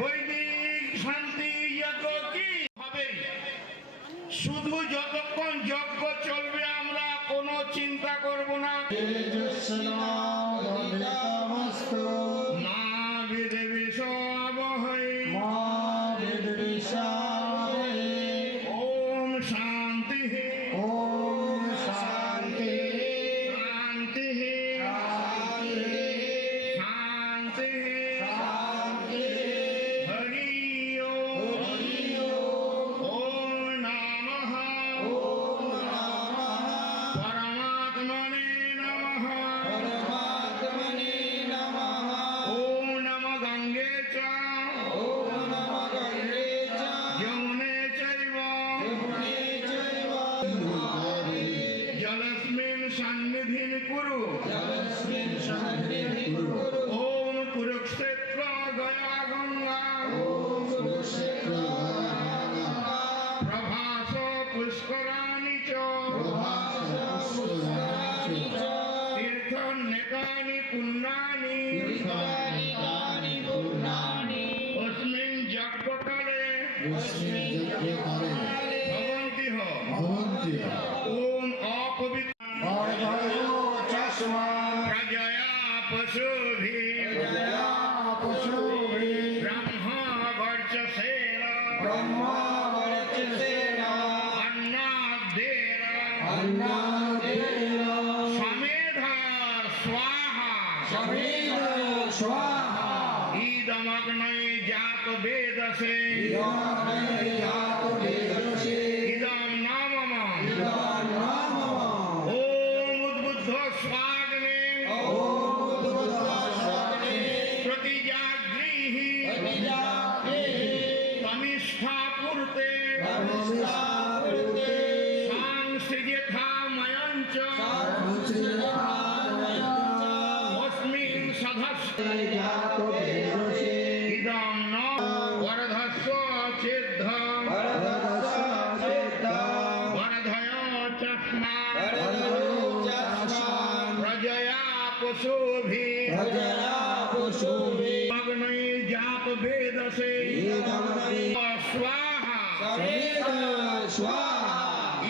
বৈদিক শান্তি যজ্ঞ কি হবে? শুধু যতক্ষণ যজ্ঞ চলবে আমরা কোনো চিন্তা করব না। মা বেদে বিষাবহৈ ওম শান্তি শান্তি শান্তি হরি ওম নমঃ পরমাত্মনে নমঃ ওম নমঃ গঙ্গে চ যমুনে চৈব জলস্মিন সন্নিধিং কুরু ওম কুরুক্ষেত্র গয়া গঙ্গা প্রভাস পুষ্করাণি চ তীর্থনেকানি পুণ্যানি অস্মিন যজ্ঞকালে ভবন্তি ওম অপবিত্র প্রজয়া পশুভিঃ ব্রহ্মা বর্চসেন अन्नाद्येन समेध स्वाहा इदमग्नै जात वेदसे इदं नामम ओम उद्बुद्ध स्वाग्ने प्रतिजाग्रीहि तमिष्ठा पूर्ते सांसृज्यथामयञ्च अस्मिन् सधस्ते इदं न वरधस्व चेद्ध वरधय चष्मा प्रजया पशुभिः अग्नै जात वेदसे स्वाहा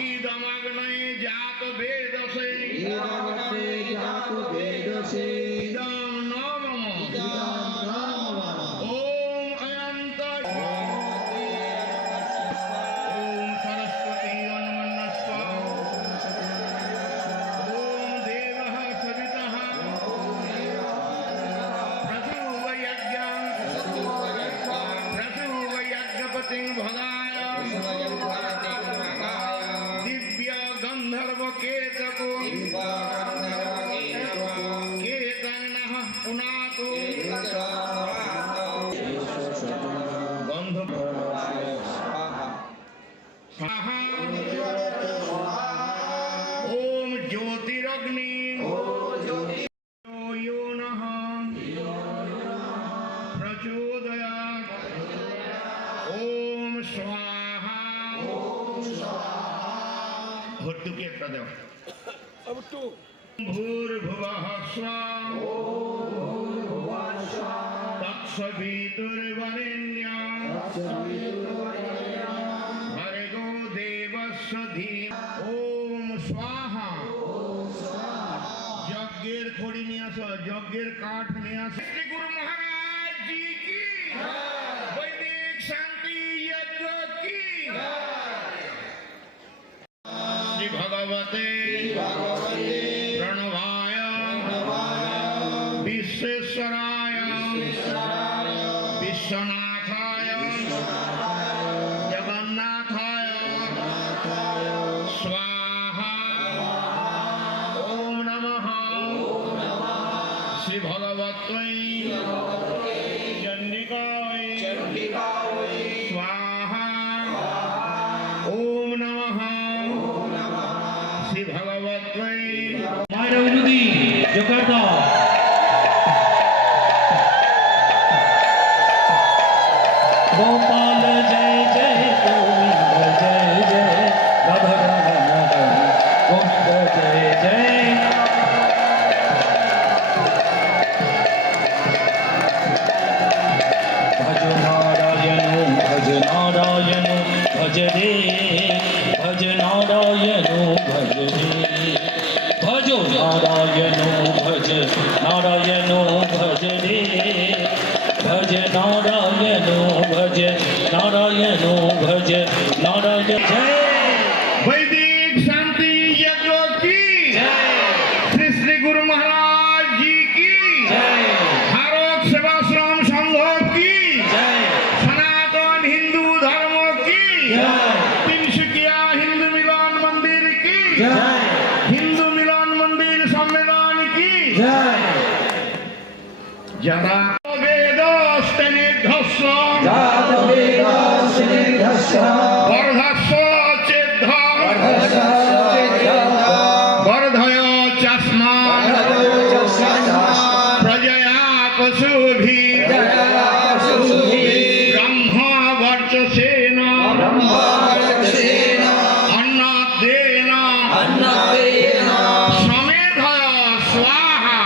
इदमग्नै जात वेदसे इदं नमः ओम अयंत ओम सरस्वती अन्मन्नस्व ओम देवः सवितः प्रसूव यज्ञपतिं भगाय दिव्य गंधर्व केतको केतनः पुनातु स्वाहा ओम ज्योतिरग्नि यो नः प्रचोदयात् ओम स्वाहा भट्टुके একটা দাও भूर्भुवः स्वः तत्सवितुर्वरेण्यं भर्गो देवस्य धीमहि ओम स्वाहा যজ্ঞের খড়ি নিয়ে আসো যজ্ঞের কাঠ নিয়ে আসো শ্রী গুরু মহারাজ জি কি বৈদিক শান্তি যজ্ঞ কি শ্রী ভগবতে প্রণবায় বিশ্বেশ্বরায় विश्वनाथाय जगन्नाथाय स्वाहा ओम नमः श्री भगवत्यै चंडिकाय स्वाहा ओम नमः श्री भगवत्यै मायरा विनोदी जगन्नाथ गोपाल जय जय गोविंद जय जय राधा राधा गोविंद जय जय भज नारायण जय वैदिक शांति यज्ञ की श्री श्री गुरु महाराज जी की जय भारत सेवाश्रम संघ की जय सनातन हिंदू धर्म की जय तिनसुकिया हिंदू मिलन मंदिर की जय हिंदू मिलन मंदिर सम्मेलन की जय जरा वेदस्तनिध्वस्व वर्धस्व चेद्ध वर्धय चस्मा प्रजया पशुभिः ब्रह्म वर्चसेन अन्नदेन समेधय स्वाहा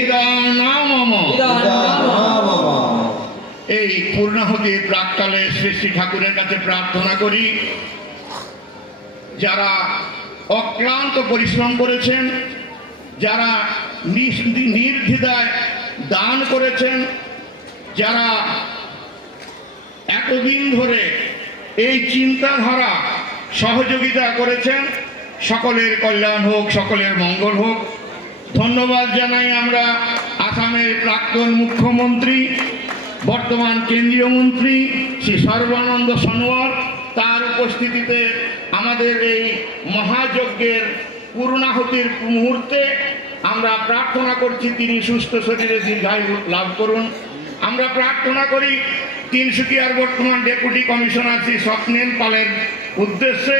इदं नामम। এই পূর্ণাহুতির প্রাককালে শ্রী শ্রী ঠাকুরের কাছে প্রার্থনা করি, যারা অক্লান্ত পরিশ্রম করেছেন, যারা নির্দ্বিধায় দান করেছেন, যারা এতদিন ধরে এই চিন্তাধারা সহযোগিতা করেছেন, সকলের কল্যাণ হোক, সকলের মঙ্গল হোক। ধন্যবাদ জানাই আমরা আসামের প্রাক্তন মুখ্যমন্ত্রী, বর্তমান কেন্দ্রীয় মন্ত্রী শ্রী সর্বানন্দ সোনোয়াল, তার উপস্থিতিতে আমাদের এই মহাযজ্ঞের পূর্ণাহুতির মুহূর্তে আমরা প্রার্থনা করছি তিনি সুস্থ শরীরে দীর্ঘায়ু লাভ করুন। আমরা প্রার্থনা করি তিনসুকিয়ার বর্তমান ডেপুটি কমিশনার শ্রী স্বপ্নীল পালের উদ্দেশ্যে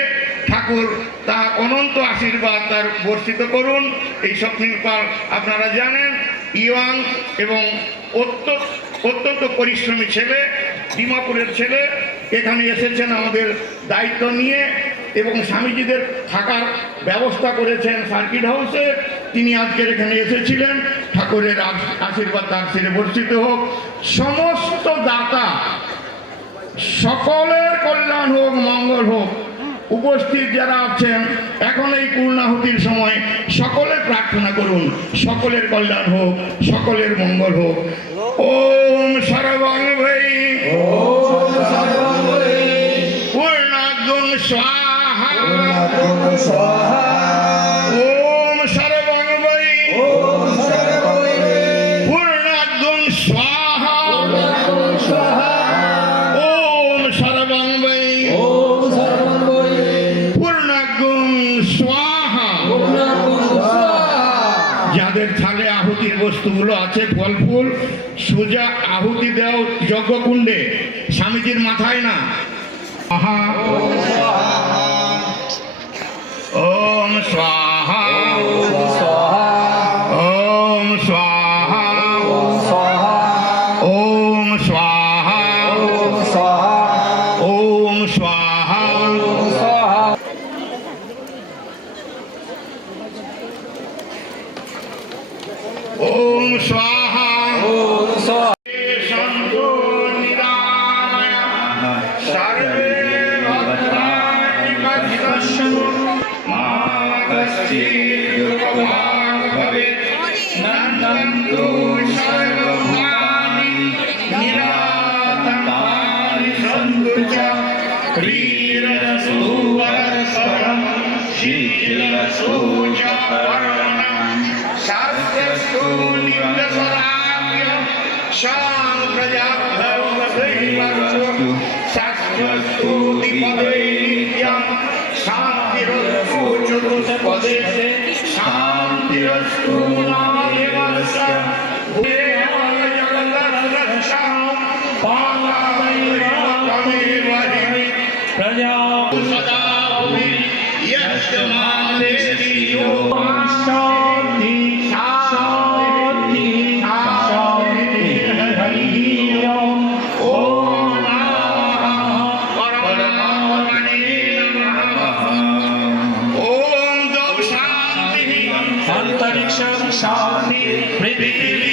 ঠাকুর তার অনন্ত আশীর্বাদ তার বর্ষিত করুন। এই স্বপ্নীল পাল আপনারা জানেন ইয়ং এবং অত্যন্ত পরিশ্রমী ছেলে, ডিমাপুরের ছেলে, এখানে এসেছেন আমাদের দায়িত্ব নিয়ে এবং স্বামীজিদের থাকার ব্যবস্থা করেছেন সার্কিট হাউসে। তিনি আজকের এখানে এসেছিলেন, ঠাকুরের আশীর্বাদ তার ছেলে বর্ষিত হোক। সমস্ত দাতা সকলের কল্যাণ হোক, মঙ্গল হোক। উপস্থিত যারা আছেন এখন এই পূর্ণাহুতির সময় সকলে প্রার্থনা করুন, সকলের কল্যাণ হোক, সকলের মঙ্গল হোক। ওম সর্বং ভৈ পূর্ণাগুং স্বাহা ওম সর্বং ভৈ পূর্ণাগুং স্বাহা ওম সর্বং ভৈ পূর্ণাগুং স্বাহা। যাদের থালে আহুতির বস্তুগুলো আছে, ফল ফুল, সোজা আহুতি দেও যজ্ঞকুণ্ডে, স্বামীজির মাথায় না। ওম স্বাহা ওম স্বাহা ওম স্বাহা ওম স্বাহা। ওম স্বাহা সন্তু নিরাময় সর্বে ভদ্রাণি পশ্যন্তু মা কশ্চিৎ দুঃখভাগ ভবেৎ নন্দন্তু সর্বভূতানি নিরাতঙ্কানি সন্তু চ প্রিয়রসু পরস্পরম শীলসু চ পরমঃ শাস্ত্রস্তু নিত্যস্বরাজ্ঞঃ শাং প্রজাভ্যঃ দৈবস্তু শাস্ত্রস্তু দ্বিপদে নিত্যং শান্তিরস্তু চতুষ্পদে শান্তিরস্তু নামেবস্য ভূয়ায় জগতরক্ষাং পালামৈরতমেব হিমি प्रजा सदा भूमि यस्य मां देति यो शांति शांति शांति हरि ओम ओम नमः परमात्मने नमः। ओम दौ शांति अंतरिक्ष शांति पृथ्वी